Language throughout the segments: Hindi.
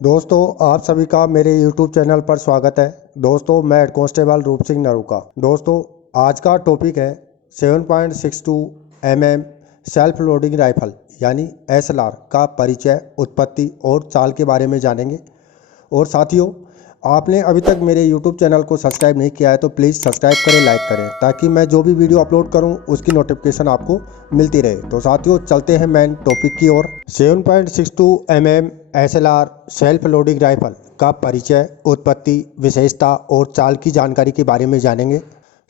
दोस्तों, आप सभी का मेरे YouTube चैनल पर स्वागत है। दोस्तों, मैं हेड कांस्टेबल रूप सिंह नरूका। दोस्तों, आज का टॉपिक है 7.62 mm सेल्फ लोडिंग राइफल यानी SLR का परिचय, उत्पत्ति और चाल के बारे में जानेंगे। और साथियों, आपने अभी तक मेरे YouTube चैनल को सब्सक्राइब नहीं किया है तो प्लीज़ सब्सक्राइब करें, लाइक करें, ताकि मैं जो भी वीडियो अपलोड करूं उसकी नोटिफिकेशन आपको मिलती रहे। तो साथियों, चलते हैं मेन टॉपिक की ओर। 7.62 mm SLR self loading rifle का परिचय, उत्पत्ति, विशेषता और चाल की जानकारी के बारे में जानेंगे।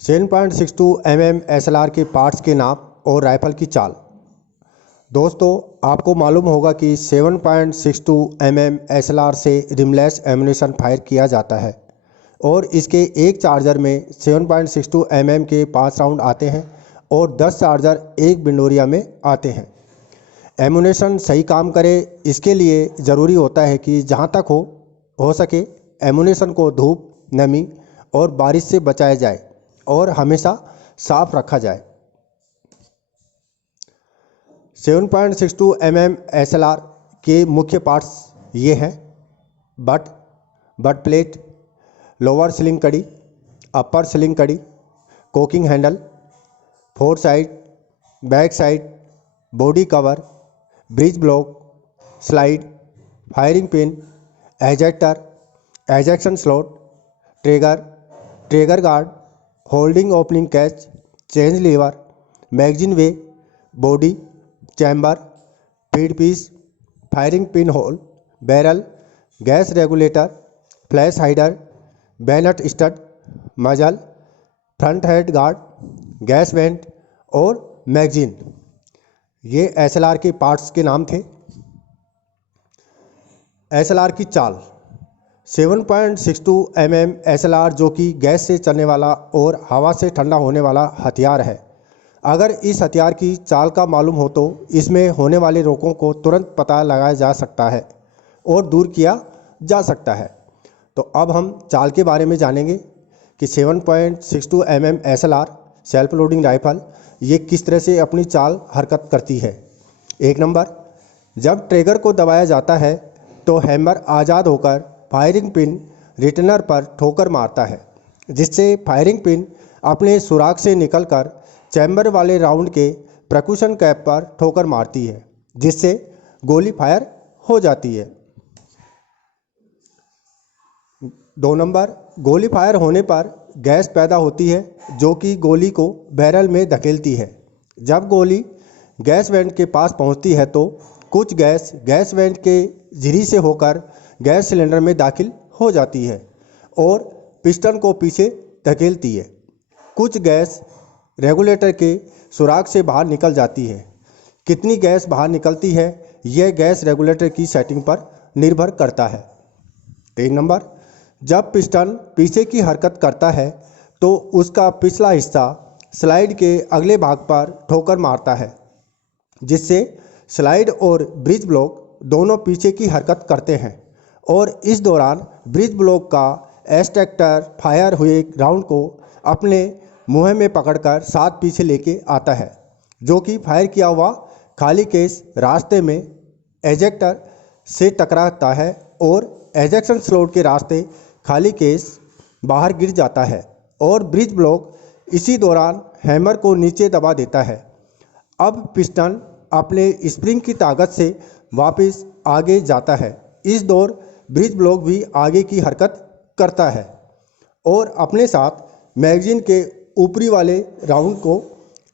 7.62 mm SLR के पार्ट्स के नाम और राइफल की चाल। दोस्तों, आपको मालूम होगा कि 7.62 mm SLR से रिमलेस एम्यूनेशन फायर किया जाता है और इसके एक चार्जर में 7.62 mm के 5 राउंड आते हैं और 10 चार्जर एक बिंडोरिया में आते हैं। एम्यूनेशन सही काम करे, इसके लिए ज़रूरी होता है कि जहाँ तक हो सके एम्यूनेशन को धूप, नमी और बारिश से बचाया जाए और हमेशा साफ रखा जाए। 7.62 mm SLR के मुख्य पार्ट्स ये हैं: बट प्लेट, लोअर स्लिंग कड़ी, अपर स्लिंग कड़ी, cocking handle, fore side, back side, body cover, bridge block, slide, firing pin, ejector, ejection slot, trigger guard, holding opening catch, change lever, magazine way, body, chamber, feed piece, firing pin hole, barrel, gas regulator, flash hider, bayonet stud, muzzle, front head guard, gas vent और मैगजीन। ये SLR के पार्ट्स के नाम थे। SLR की चाल। 7.62 mm SLR जो कि गैस से चलने वाला और हवा से ठंडा होने वाला हथियार है। अगर इस हथियार की चाल का मालूम हो तो इसमें होने वाले रोकों को तुरंत पता लगाया जा सकता है और दूर किया जा सकता है। तो अब हम चाल के बारे में जानेंगे कि 7.62 mm SLR self loading rifle ये किस तरह से अपनी चाल हरकत करती है। एक नंबर, जब ट्रिगर को दबाया जाता है तो हैमर आज़ाद होकर फायरिंग पिन रिटर्नर पर ठोकर मारता है, जिससे फायरिंग पिन अपने सुराख से निकलकर चैम्बर वाले राउंड के प्रकुशन कैप पर ठोकर मारती है, जिससे गोली फायर हो जाती है। 2 नंबर, गोली फायर होने पर गैस पैदा होती है जो कि गोली को बैरल में धकेलती है। जब गोली गैस वेंट के पास पहुंचती है तो कुछ गैस वेंट के झिरी से होकर गैस सिलेंडर में दाखिल हो जाती है और पिस्टन को पीछे धकेलती है। कुछ गैस रेगुलेटर के सुराख से बाहर निकल जाती है। कितनी गैस बाहर निकलती है यह गैस रेगुलेटर की सेटिंग पर निर्भर करता है। 3 नंबर, जब पिस्टन पीछे की हरकत करता है तो उसका पिछला हिस्सा स्लाइड के अगले भाग पर ठोकर मारता है, जिससे स्लाइड और ब्रिज ब्लॉक दोनों पीछे की हरकत करते हैं और इस दौरान ब्रिज ब्लॉक का एस्ट्रैक्टर फायर हुए राउंड को अपने मुंह में पकड़कर साथ पीछे लेके आता है, जो कि फायर किया हुआ खाली केस रास्ते में एजेक्टर से टकराता है और एजेक्शन स्लॉट के रास्ते खाली केस बाहर गिर जाता है और ब्रिज ब्लॉक इसी दौरान हैमर को नीचे दबा देता है। अब पिस्टन अपने स्प्रिंग की ताकत से वापस आगे जाता है। इस दौर ब्रिज ब्लॉक भी आगे की हरकत करता है और अपने साथ मैगजीन के ऊपरी वाले राउंड को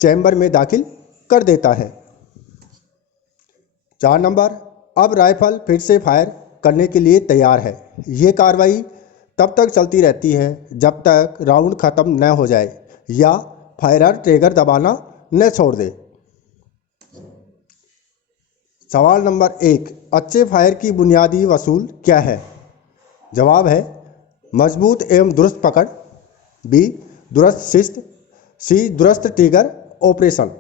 चैम्बर में दाखिल कर देता है। 4 नंबर, अब राइफल फिर से फायर करने के लिए तैयार है। ये कार्रवाई तब तक चलती रहती है जब तक राउंड ख़त्म न हो जाए या फायरर ट्रिगर दबाना न छोड़ दे। सवाल नंबर 1, अच्छे फायर की बुनियादी वसूल क्या है? जवाब है मजबूत एवं दुरुस्त पकड़, बी दुरुस्त शिस्त, सी दुरुस्त ट्रिगर ऑपरेशन।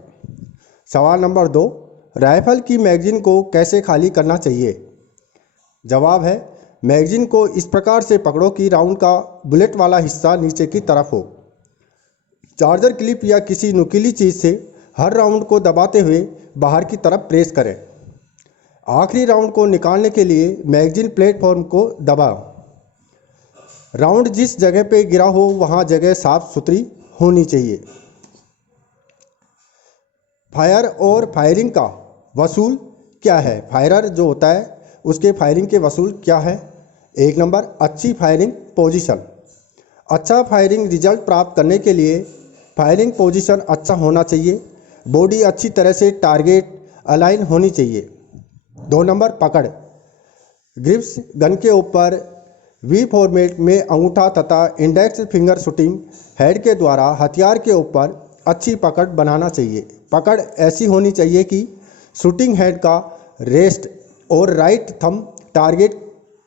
सवाल नंबर 2, राइफल की मैगजीन को कैसे खाली करना चाहिए? जवाब है मैगजीन को इस प्रकार से पकड़ो कि राउंड का बुलेट वाला हिस्सा नीचे की तरफ हो। चार्जर क्लिप या किसी नुकीली चीज़ से हर राउंड को दबाते हुए बाहर की तरफ प्रेस करें। आखिरी राउंड को निकालने के लिए मैगजीन प्लेटफॉर्म को दबाओ। राउंड जिस जगह पे गिरा हो वहाँ जगह साफ सुथरी होनी चाहिए। फायर और फायरिंग का वसूल क्या है? फायरर जो होता है उसके फायरिंग के वसूल क्या है? 1 नंबर अच्छी फायरिंग पोजीशन। अच्छा फायरिंग रिजल्ट प्राप्त करने के लिए फायरिंग पोजीशन अच्छा होना चाहिए। बॉडी अच्छी तरह से टारगेट अलाइन होनी चाहिए। 2 नंबर पकड़। ग्रिप्स गन के ऊपर वी फॉर्मेट में अंगूठा तथा इंडेक्स फिंगर शूटिंग हेड के द्वारा हथियार के ऊपर अच्छी पकड़ बनाना चाहिए। पकड़ ऐसी होनी चाहिए कि शूटिंग हेड का रेस्ट और राइट थंब टारगेट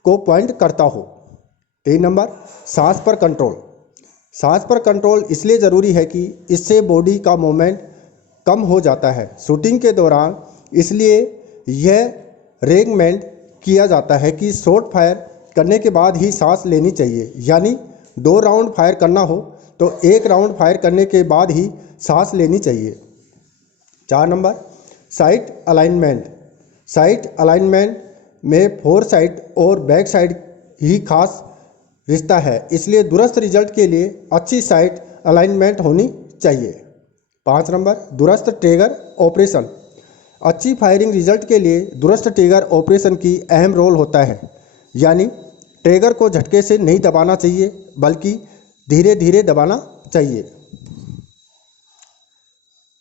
को पॉइंट करता हो। 3 नंबर सांस पर कंट्रोल। सांस पर कंट्रोल इसलिए ज़रूरी है कि इससे बॉडी का मूवमेंट कम हो जाता है शूटिंग के दौरान, इसलिए यह रेगमेंट किया जाता है कि शॉट फायर करने के बाद ही सांस लेनी चाहिए। यानी 2 राउंड फायर करना हो तो 1 राउंड फायर करने के बाद ही सांस लेनी चाहिए। 4 number site alignment. Site alignment में फोर साइड और बैक साइड ही खास रिश्ता है, इसलिए दुरुस्त रिजल्ट के लिए अच्छी साइट अलाइनमेंट होनी चाहिए। 5 नंबर दुरुस्त ट्रिगर ऑपरेशन। अच्छी फायरिंग रिजल्ट के लिए दुरुस्त ट्रिगर ऑपरेशन की अहम रोल होता है। यानी ट्रिगर को झटके से नहीं दबाना चाहिए बल्कि धीरे धीरे दबाना चाहिए।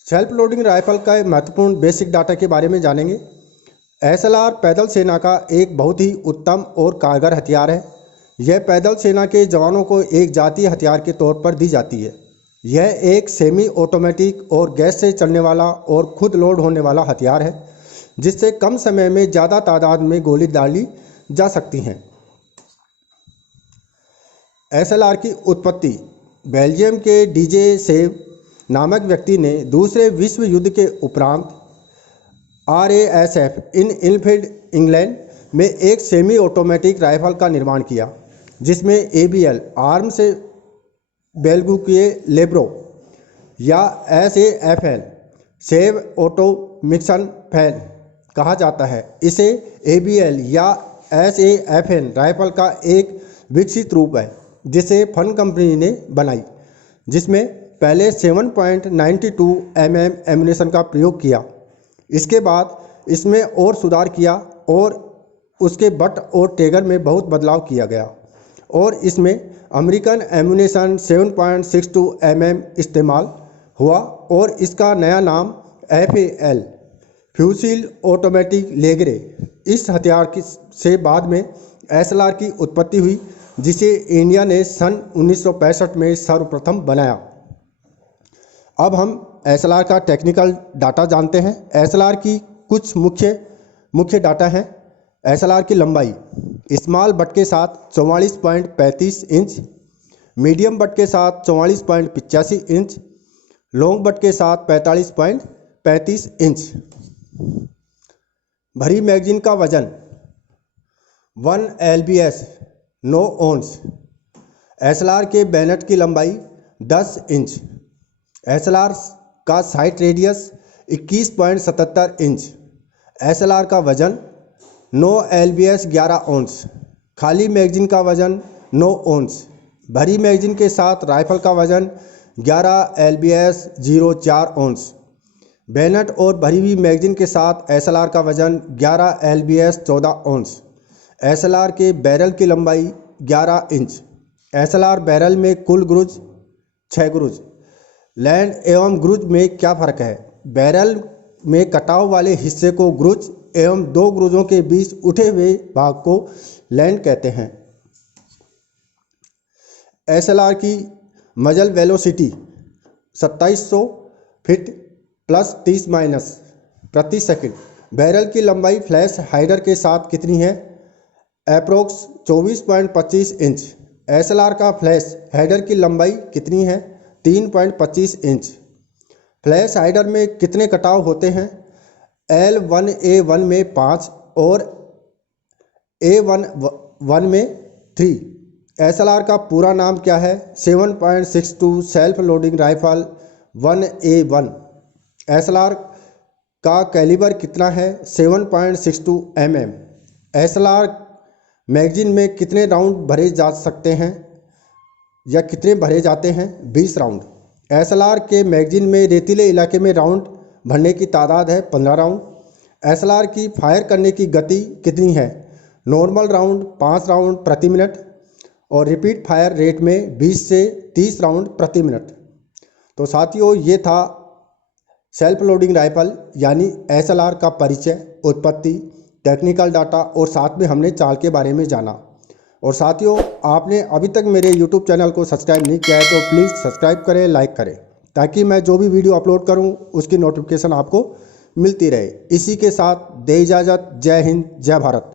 सेल्फ लोडिंग राइफल का महत्वपूर्ण बेसिक डाटा के बारे में जानेंगे। SLR पैदल सेना का एक बहुत ही उत्तम और कारगर हथियार है। यह पैदल सेना के जवानों को एक जातीय हथियार के तौर पर दी जाती है। यह एक सेमी ऑटोमेटिक और गैस से चलने वाला और खुद लोड होने वाला हथियार है, जिससे कम समय में ज़्यादा तादाद में गोली डाली जा सकती हैं। SLR की उत्पत्ति बेल्जियम के DJ सेव नामक व्यक्ति ने दूसरे विश्व युद्ध के उपरांत RASF इन इनफील्ड इंग्लैंड में एक सेमी ऑटोमेटिक राइफल का निर्माण किया, जिसमें ABL आर्म से बेल्गू के लेब्रो या SAFL सेव ऑटोमिक्सन फैन कहा जाता है। इसे ABL या SAFN राइफल का एक विकसित रूप है जिसे फन कंपनी ने बनाई, जिसमें पहले 7.92 mm एम्यूनेशन का प्रयोग किया। इसके बाद इसमें और सुधार किया और उसके बट और ट्रिगर में बहुत बदलाव किया गया और इसमें अमेरिकन एम्यूनेशन 7.62 mm इस्तेमाल हुआ और इसका नया नाम FAL फ्यूसिल ऑटोमेटिक लेगरे इस हथियार से बाद में SLR की उत्पत्ति हुई, जिसे इंडिया ने सन 1965 में सर्वप्रथम बनाया। अब हम SLR का टेक्निकल डाटा जानते हैं। SLR की कुछ मुख्य डाटा हैं। SLR की लंबाई स्मॉल बट के साथ 44.35 इंच, मीडियम बट के साथ 44.85 इंच, लॉन्ग बट के साथ 45.35 इंच। भरी मैगजीन का वजन 1 lbs 9 ओंस। SLR के बैनट की लंबाई 10 इंच। SLR का साइट रेडियस 21.77 इंच। SLR का वजन 9 lbs 11 ओंस। खाली मैगजीन का वजन 9 ओंस। भरी मैगजीन के साथ राइफल का वजन 11 lbs 04 ओंस। बैनट और भरी हुई मैगजीन के साथ SLR का वजन 11 lbs 14 ओंस। SLR के बैरल की लंबाई 11 इंच। SLR बैरल में कुल गुरुज 6 गुरुज। लैंड एवं गुरुज में क्या फ़र्क है? बैरल में कटाव वाले हिस्से को गुरुज एवं 2 गुरुजों के बीच उठे हुए भाग को लैंड कहते हैं। SLR की मजल वेलोसिटी 2700 फीट प्लस 30 माइनस प्रति सेकंड। बैरल की लंबाई फ्लैश हाइडर के साथ कितनी है? Approx 24.25 inch. SLR का फ्लैश हाइडर की लंबाई कितनी है? 3.25 इंच। फ्लैश हाइडर में कितने कटाव होते हैं? L1A1 में 5 और A1 में 3। SLR का पूरा नाम क्या है? 7.62 self loading rifle 1A1। SLR का कैलिबर कितना है? 7.62 mm। SLR मैगजीन में कितने राउंड भरे जा सकते हैं या कितने भरे जाते हैं? 20 राउंड। SLR के मैगजीन में रेतीले इलाके में राउंड भरने की तादाद है 15 राउंड। SLR की फायर करने की गति कितनी है? नॉर्मल राउंड 5 राउंड प्रति मिनट और रिपीट फायर रेट में 20 से 30 राउंड प्रति मिनट। तो साथियों, ये था सेल्फ लोडिंग राइफल यानी SLR का परिचय, उत्पत्ति, टेक्निकल डाटा और साथ में हमने चाल के बारे में जाना। और साथियों, आपने अभी तक मेरे YouTube चैनल को सब्सक्राइब नहीं किया है तो प्लीज़ सब्सक्राइब करें, लाइक करें, ताकि मैं जो भी वीडियो अपलोड करूं उसकी नोटिफिकेशन आपको मिलती रहे। इसी के साथ दे इजाज़त। जय हिंद, जय भारत।